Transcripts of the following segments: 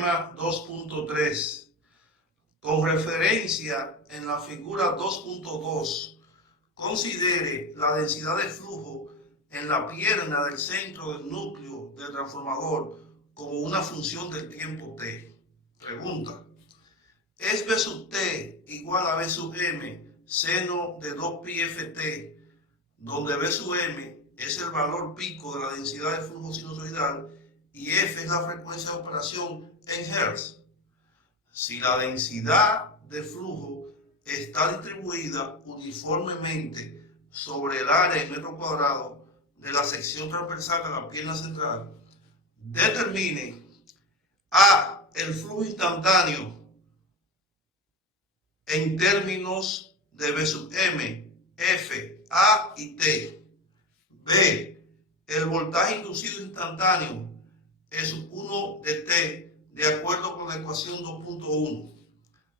Teorema 2.3. Con referencia en la figura 2.2, considere la densidad de flujo en la pierna del centro del núcleo del transformador como una función del tiempo t. Pregunta: ¿es B sub t igual a B sub m seno de 2pi ft, donde B sub m es el valor pico de la densidad de flujo sinusoidal y f es la frecuencia de operación en Hertz? Si la densidad de flujo está distribuida uniformemente sobre el área en metro cuadrado de la sección transversal de la pierna central, determine A, el flujo instantáneo en términos de B sub m, F, A y T. B, el voltaje inducido instantáneo E sub 1 de T de acuerdo con la ecuación 2.1.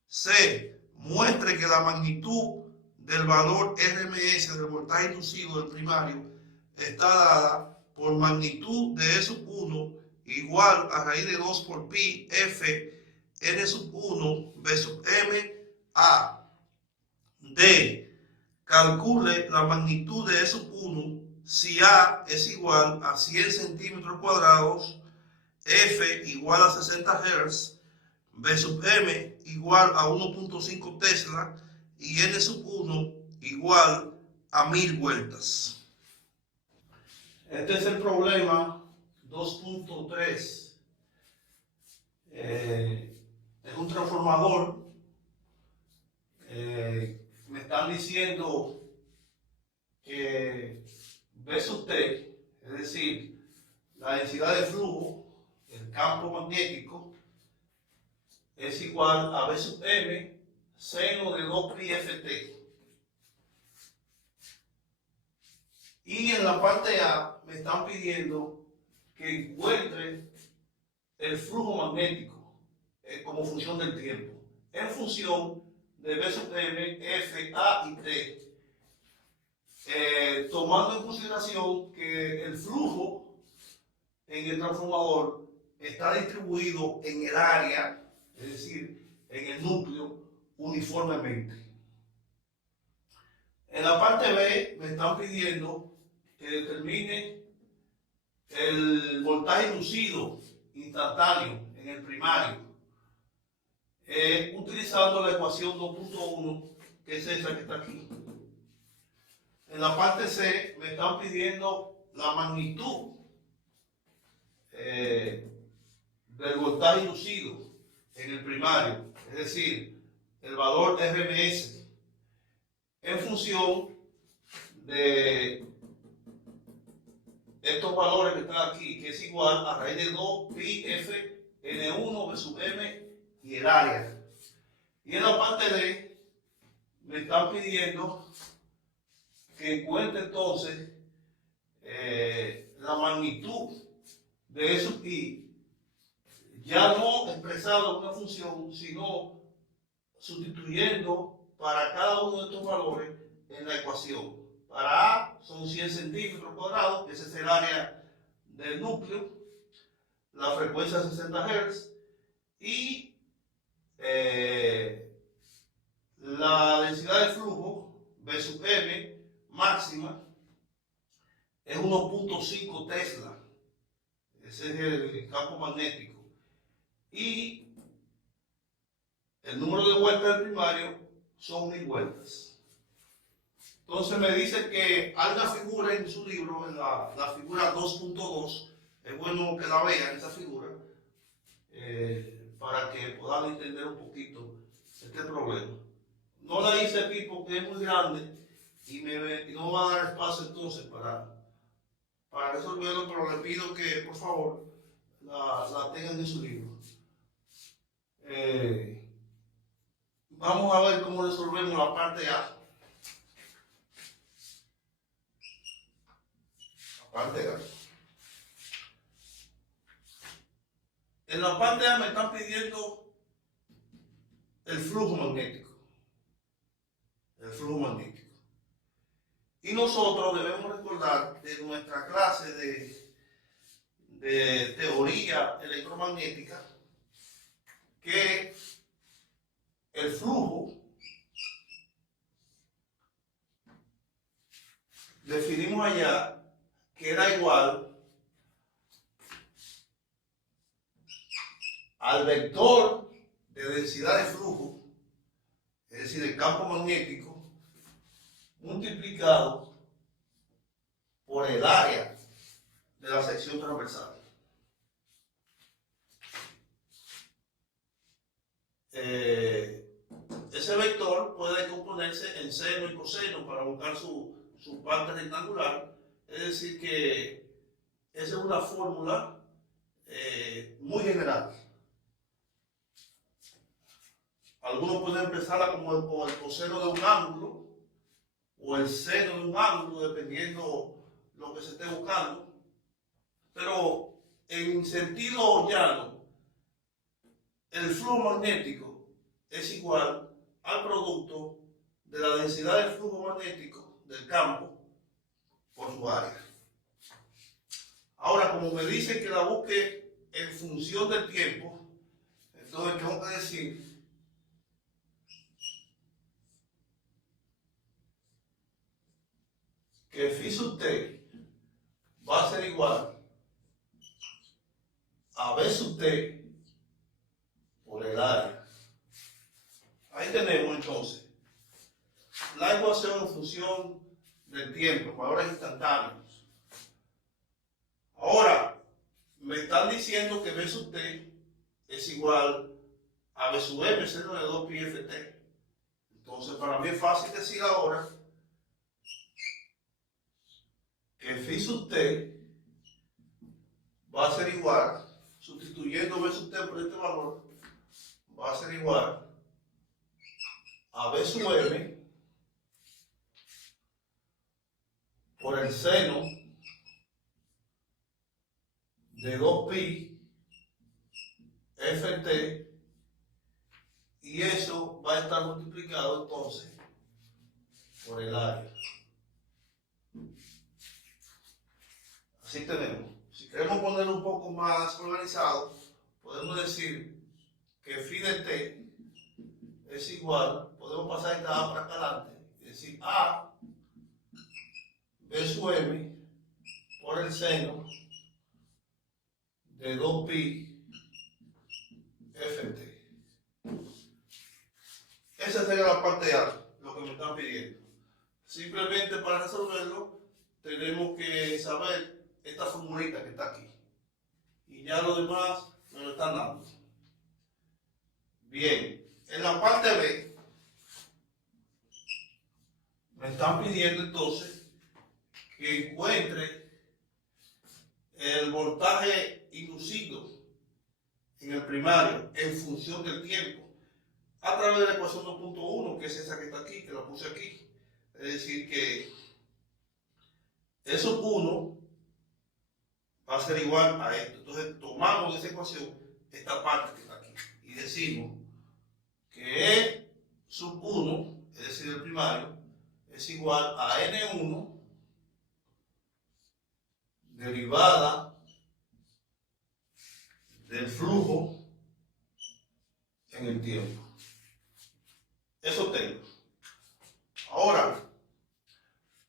C, muestre que la magnitud del valor RMS del voltaje inducido del primario está dada por magnitud de E sub 1 igual a raíz de 2 por pi F N sub 1 B sub M A. D, calcule la magnitud de E sub 1 si A es igual a 100 centímetros cuadrados, F igual a 60 Hz, B sub m igual a 1.5 Tesla y N sub 1 igual a 1000 vueltas. Este es el problema 2.3. Es un transformador. Me están diciendo que B sub T, es decir, la densidad de flujo, el campo magnético, es igual a B sub m seno de 2pi ft. Y en la parte A me están pidiendo que encuentre el flujo magnético como función del tiempo, en función de B sub m, F, A y T. Tomando en consideración que el flujo en el transformador está distribuido en el área, es decir, en el núcleo, uniformemente. En la parte B me están pidiendo que determine el voltaje inducido instantáneo en el primario, utilizando la ecuación 2.1, que es esa que está aquí. En la parte C me están pidiendo la magnitud del voltaje inducido en el primario, es decir, el valor RMS, en función de estos valores que están aquí, que es igual a raíz de 2 pi f n1 B sub m y el área. Y en la parte D me están pidiendo que encuentre entonces la magnitud de E sub i, ya no expresado en una función, sino sustituyendo para cada uno de estos valores en la ecuación. Para A son 100 centímetros cuadrados, ese es el área del núcleo, la frecuencia 60 Hz y la densidad de flujo B sub m máxima es 1.5 Tesla. Ese es el campo magnético. Y el número de vueltas del primario son 1000 vueltas. Entonces me dice que hay una figura en su libro, en la figura 2.2, es bueno que la vean esa figura, para que puedan entender un poquito este problema. No la hice aquí porque es muy grande y no va a dar espacio entonces para resolverlo, pero le pido que por favor la tengan en su libro. Vamos a ver cómo resolvemos la parte A. Parte A. En la parte A me están pidiendo el flujo magnético. El flujo magnético. Y nosotros debemos recordar de nuestra clase de teoría electromagnética que el flujo definimos allá que era igual al vector de densidad de flujo, es decir, el campo magnético, multiplicado por el área de la sección transversal. Ese vector puede componerse en seno y coseno para buscar su parte rectangular, es decir que esa es una fórmula muy general. Algunos pueden empezarla como el coseno de un ángulo o el seno de un ángulo, dependiendo lo que se esté buscando. Pero en sentido llano, el flujo magnético es igual al producto de la densidad del flujo magnético del campo por su área. Ahora, como me dicen que la busque en función del tiempo, entonces tengo que decir que phi sub t va a ser igual a b sub t por el área. Ahí tenemos entonces la ecuación en función del tiempo, valores instantáneos. Ahora, me están diciendo que b sub t es igual a b sub m, seno de 2 pi ft. Entonces, para mí es fácil decir ahora que phi sub t va a ser igual, sustituyendo b sub t por este valor, va a ser igual a b sub m por el seno de 2 pi ft, y eso va a estar multiplicado entonces por el área. Así tenemos. Si queremos ponerlo un poco más organizado, podemos decir que phi de t es igual, podemos pasar esta a para acá adelante y decir a b sub m por el seno de 2 pi ft. Esa sería la parte A, lo que me están pidiendo. Simplemente para resolverlo tenemos que saber esta formulita que está aquí, y ya lo demás me lo están dando. Bien, en la parte B me están pidiendo entonces que encuentre el voltaje inducido en el primario en función del tiempo a través de la ecuación 2.1, que es esa que está aquí, que la puse aquí. Es decir que eso 1 va a ser igual a esto. Entonces tomamos de esa ecuación esta parte que está aquí y decimos que E sub 1, es decir, el primario, es igual a N1 derivada del flujo en el tiempo. Eso tengo. Ahora,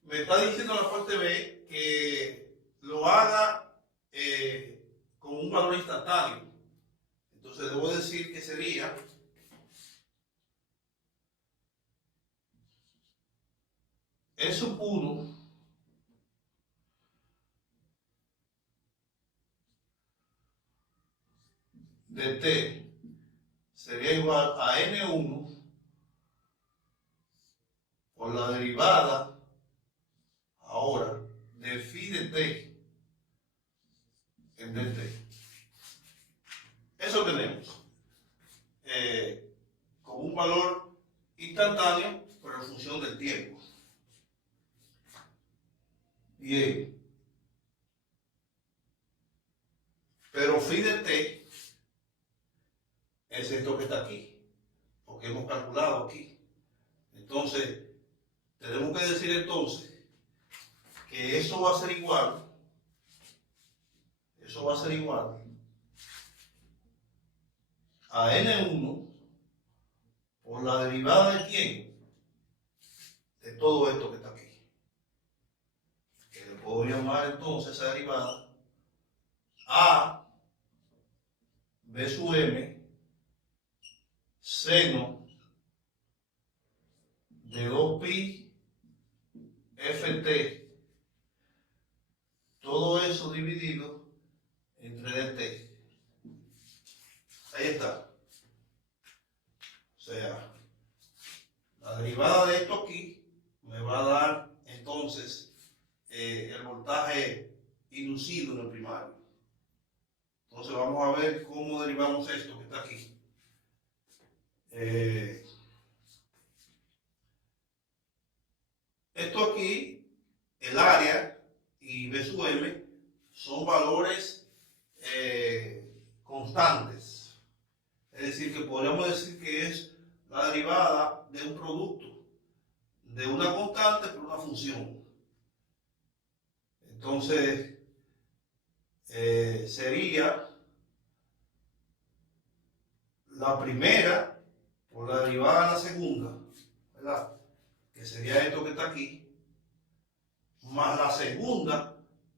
me está diciendo la parte B que lo haga con un valor instantáneo. Entonces debo decir que sería E sub 1 de t sería igual a N1 por la derivada ahora de phi de t en dt. Eso tenemos con un valor instantáneo, pero en función del tiempo. Bien. Pero phi de t es esto que está aquí, porque hemos calculado aquí. Entonces, tenemos que decir entonces que eso va a ser igual, a N1 por la derivada de quién, de todo esto que está aquí, que le puedo llamar entonces esa derivada a b sub m seno de 2pi ft, todo eso dividido entre dt. Ahí está. O sea, la derivada de esto aquí me va a dar entonces el voltaje inducido en el primario. Entonces vamos a ver cómo derivamos esto que está aquí. Esto aquí, el área y B sub m son valores constantes. Es decir, que podríamos decir que es la derivada de un producto, de una constante por una función. Entonces, sería la primera por la derivada de la segunda, ¿verdad? Que sería esto que está aquí, más la segunda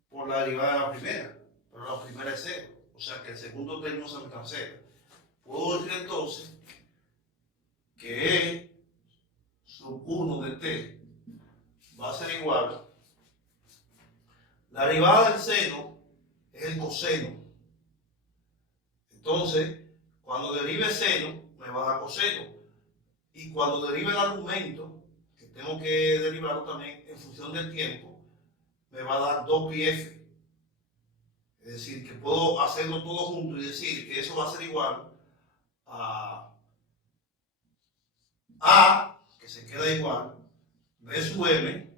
por la derivada de la primera, pero la primera es cero, o sea que el segundo término se me cancela. Puedo decir entonces que E sub 1 de t va a ser igual, la derivada del seno es el coseno. Entonces, cuando derive seno, me va a dar coseno. Y cuando derive el argumento, que tengo que derivarlo también en función del tiempo, me va a dar 2pi f. Es decir, que puedo hacerlo todo junto y decir que eso va a ser igual a que se queda igual, b sub m.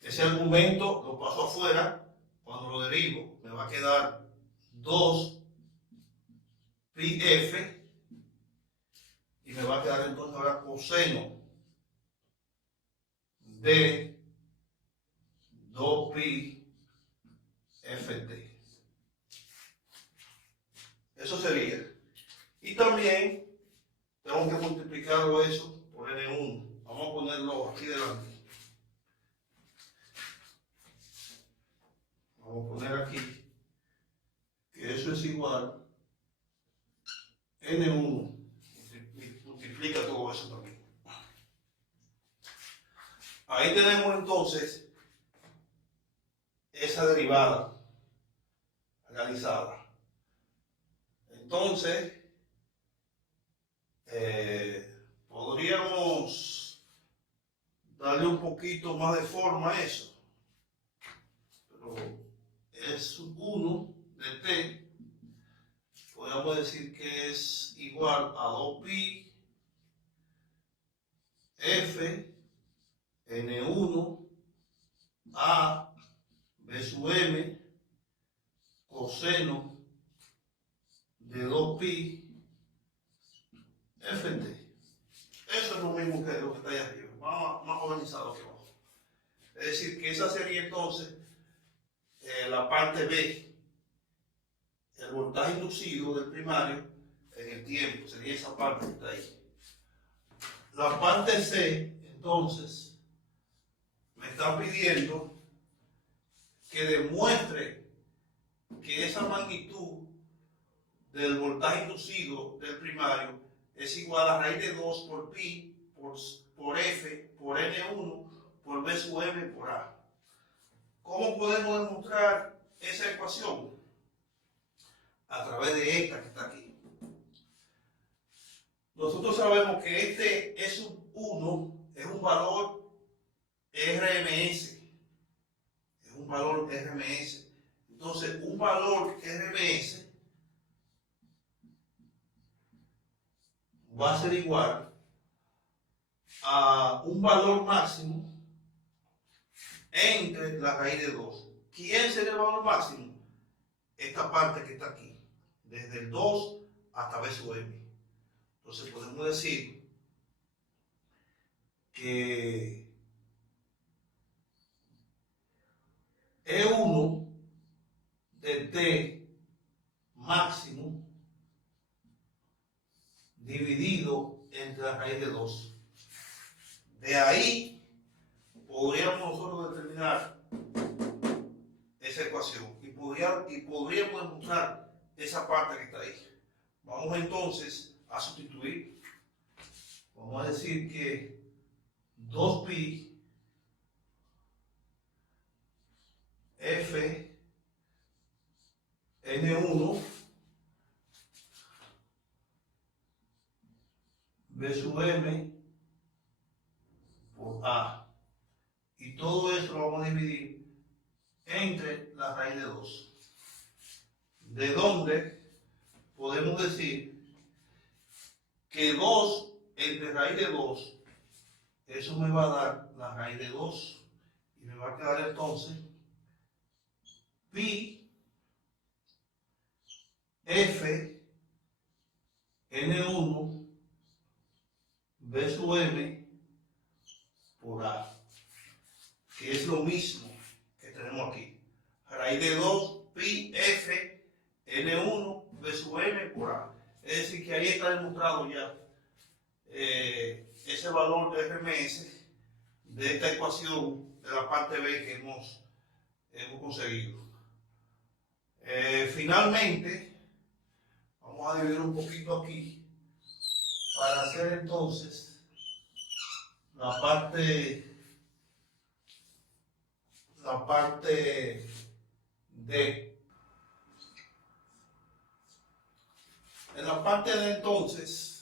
Ese argumento lo paso afuera, cuando lo derivo, me va a quedar 2pi f. Y me va a quedar entonces ahora coseno de 2pi ft. Eso sería. Y también tengo que multiplicarlo eso por N1. Vamos a ponerlo aquí delante. Vamos a poner aquí que eso es igual N1. Multiplica todo eso también. Ahí tenemos entonces esa derivada realizada. Entonces, podríamos darle un poquito más de forma a eso. Pero es 1 de t. Podríamos decir que es igual a 2pi f n1 a b sub m coseno de 2pi ft. Eso es lo mismo que lo que está ahí arriba, más organizado que abajo. Es decir, que esa sería entonces la parte B, el voltaje inducido del primario en el tiempo, sería esa parte que está ahí. La parte C, entonces, me está pidiendo que demuestre que esa magnitud del voltaje inducido del primario es igual a raíz de 2 por pi, por f, por n1, por b sub m, por a. ¿Cómo podemos demostrar esa ecuación? A través de esta que está aquí. Nosotros sabemos que este E sub 1 es un valor RMS. Es un valor RMS. Entonces, un valor RMS va a ser igual a un valor máximo entre la raíz de 2. ¿Quién sería el valor máximo? Esta parte que está aquí, desde el 2 hasta b sub m. Entonces podemos decir que E1 de t máximo dividido entre la raíz de 2. De ahí podríamos nosotros determinar esa ecuación y podríamos encontrar esa parte que está ahí. Vamos entonces a sustituir. Vamos a decir que 2pi f n1 b sub m por a. Y todo esto lo vamos a dividir entre la raíz de 2. De donde podemos decir que 2 entre raíz de 2, eso me va a dar la raíz de 2. Y me va a quedar entonces pi f n1 b sub m por a, que es lo mismo que tenemos aquí. Raíz de 2 pi f n1 b sub m por a. Es decir, que ahí está demostrado ya ese valor de RMS de esta ecuación de la parte B que hemos conseguido. Finalmente, vamos a dividir un poquito aquí para hacer entonces la parte D. En la parte D entonces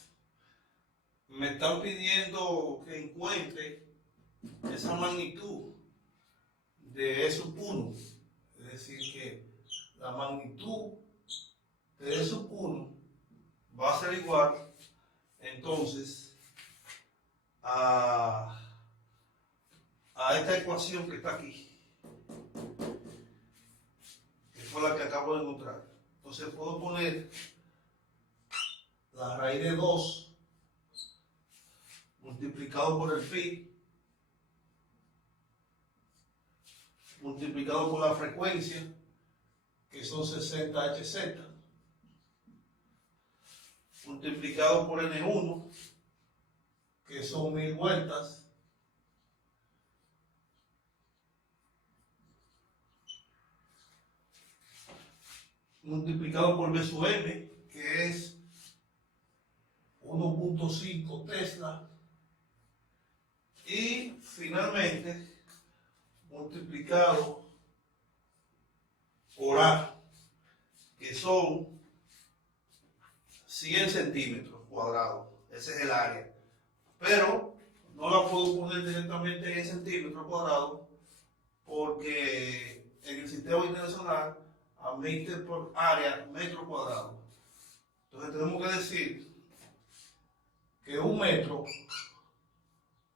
me están pidiendo que encuentre esa magnitud de E sub 1, es decir que la magnitud de E sub 1 va a ser igual entonces a esta ecuación que está aquí, que fue la que acabo de encontrar. Entonces puedo poner la raíz de 2 multiplicado por el pi multiplicado por la frecuencia, que son 60 Hz, multiplicado por N1, que son 1000 vueltas, multiplicado por B sub M, que es 1.5 Tesla, y finalmente multiplicado por A, que son 100 centímetros cuadrados. Ese es el área. Pero no la puedo poner directamente en centímetros cuadrados porque en el sistema internacional admite por área metro cuadrado. Entonces tenemos que decir que un metro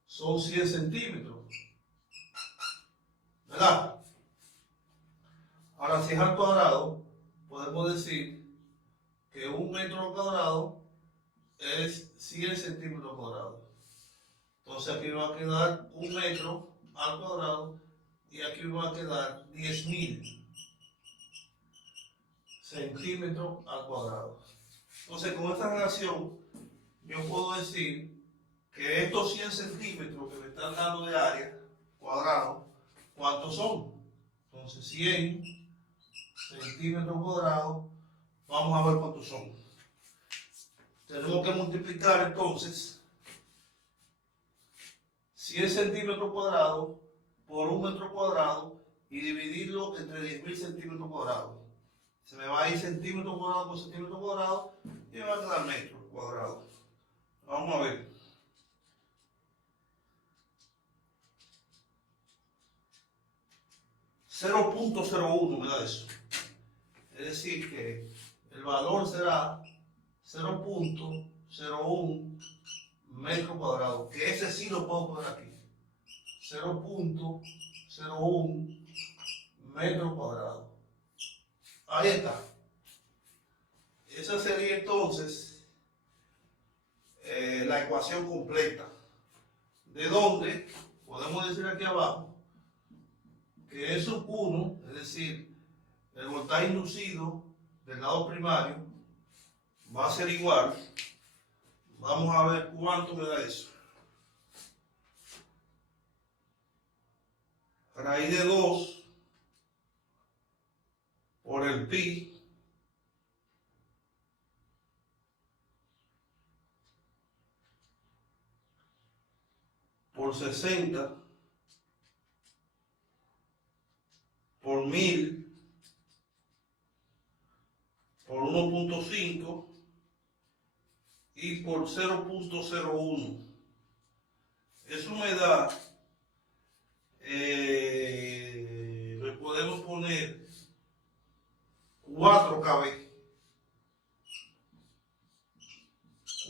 son 100 centímetros. ¿Verdad? Ahora, si es al cuadrado, podemos decir que un metro cuadrado es 100 centímetros cuadrados. Entonces aquí me va a quedar un metro al cuadrado y aquí me va a quedar 10.000 centímetros al cuadrado. Entonces con esta relación yo puedo decir que estos 100 centímetros que me están dando de área cuadrado, ¿cuántos son? Entonces 100 centímetros cuadrados, vamos a ver cuántos son. Tenemos que multiplicar entonces 100 centímetros cuadrados por un metro cuadrado y dividirlo entre 10.000 centímetros cuadrados. Se me va a ir centímetro cuadrado por centímetro cuadrado y me va a quedar metro cuadrado. Vamos a ver. .01 me da eso. Es decir que el valor será 0.01 metro cuadrado, que ese sí lo puedo poner aquí. 0.01 metro cuadrado. Ahí está. Esa sería entonces la ecuación completa. De donde podemos decir aquí abajo que E sub 1, es decir, el voltaje inducido del lado primario, va a ser igual Vamos a ver cuánto me da eso. Raíz de 2 por el pi por 60 por 1000 por 1.5 y por 0.01. Eso me da, le podemos poner 4 kb.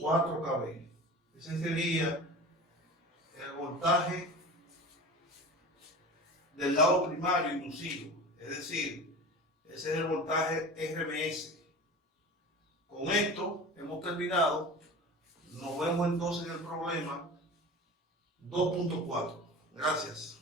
4 kb. Ese sería el voltaje del lado primario inducido. Es decir, ese es el voltaje RMS. Con esto hemos terminado. Nos vemos entonces en el problema 2.4. Gracias.